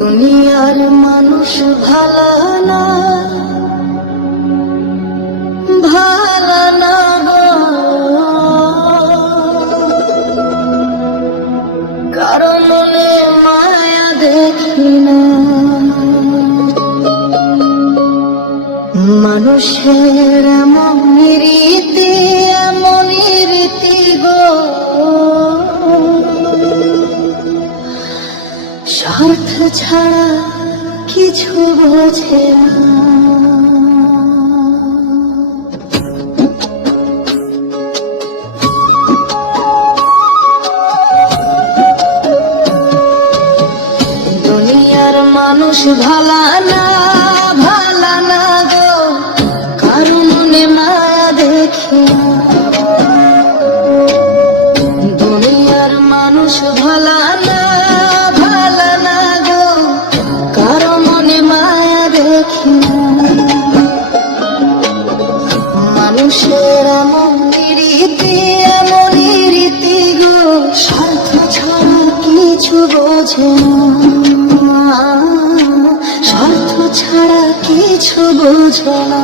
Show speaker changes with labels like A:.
A: দুনিয়ার মানুষ ভালা না। ভালা না গো। কারও মনে মায়া দেখি না। মানুষের এমন রীতি এমন স্বার্থ ছাড়া কিছু বোঝে না। দুনিয়ার মানুষ ভালা না, ভালা দেখি দুনিয়ার মানুষ ভালা না স্বার্থ ছাড়া কিছু বোঝো না।